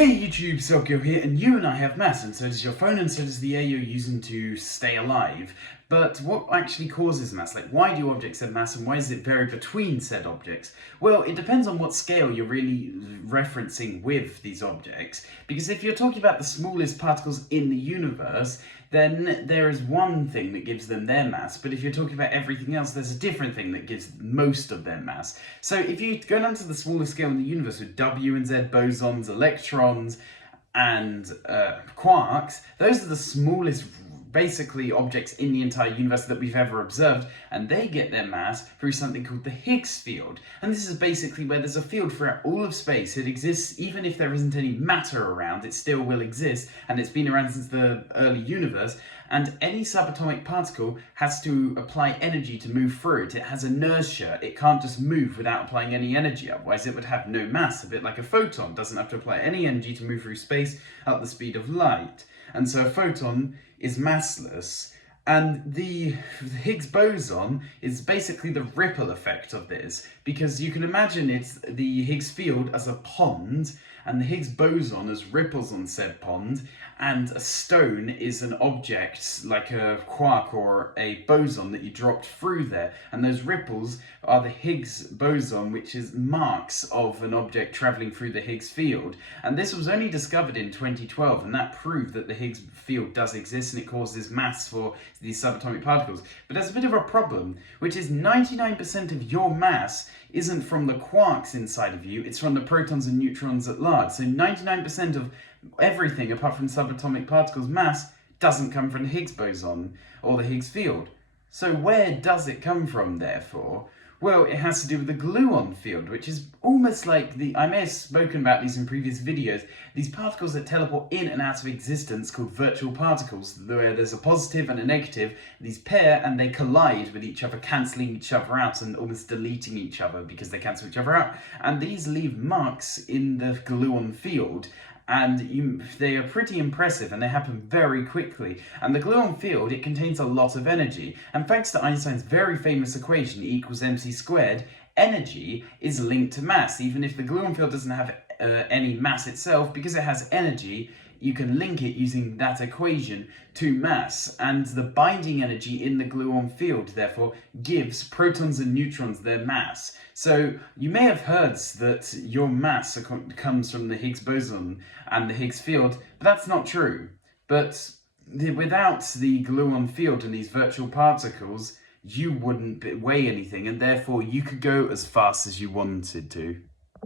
Hey YouTube, Selkio here, and you and I have mass, and so does your phone, and so does the air you're using to stay alive. But what actually causes mass? Like, why do objects have mass, and why does it vary between said objects? Well, it depends on what scale you're really referencing with these objects. Because if you're talking about the smallest particles in the universe, then there is one thing that gives them their mass, but if you're talking about everything else, there's a different thing that gives most of their mass. So if you go down to the smallest scale in the universe with W and Z bosons, electrons, and quarks, those are the smallest basically objects in the entire universe that we've ever observed, and they get their mass through something called the Higgs field. And this is basically where there's a field throughout all of space. It exists even if there isn't any matter around, it still will exist, and it's been around since the early universe. And any subatomic particle has to apply energy to move through it. It has inertia. It can't just move without applying any energy, otherwise it would have no mass, a bit like a photon. It doesn't have to apply any energy to move through space at the speed of light. And so a photon is massless, and the Higgs boson is basically the ripple effect of this, because you can imagine it's the Higgs field as a pond, and the Higgs boson as ripples on said pond, and a stone is an object like a quark or a boson that you dropped through there, and those ripples are the Higgs boson, which is marks of an object travelling through the Higgs field. And this was only discovered in 2012, and that proved that the Higgs field does exist and it causes mass for these subatomic particles. But there's a bit of a problem, which is 99% of your mass isn't from the quarks inside of you, it's from the protons and neutrons at large. So 99% of everything apart from subatomic particles mass doesn't come from the Higgs boson or the Higgs field. So where does it come from, therefore? Well, it has to do with the gluon field, which is almost like I may have spoken about these in previous videos, these particles that teleport in and out of existence called virtual particles, where there's a positive and a negative, these pair and they collide with each other, cancelling each other out and almost deleting each other because they cancel each other out. And these leave marks in the gluon field. And they are pretty impressive, and they happen very quickly. And the gluon field, it contains a lot of energy. And thanks to Einstein's very famous equation, E equals mc squared, energy is linked to mass. Even if the gluon field doesn't have any mass itself, because it has energy, you can link it using that equation to mass. And the binding energy in the gluon field, therefore, gives protons and neutrons their mass. So you may have heard that your mass comes from the Higgs boson and the Higgs field, but that's not true. But without the gluon field and these virtual particles, you wouldn't weigh anything, and therefore you could go as fast as you wanted to.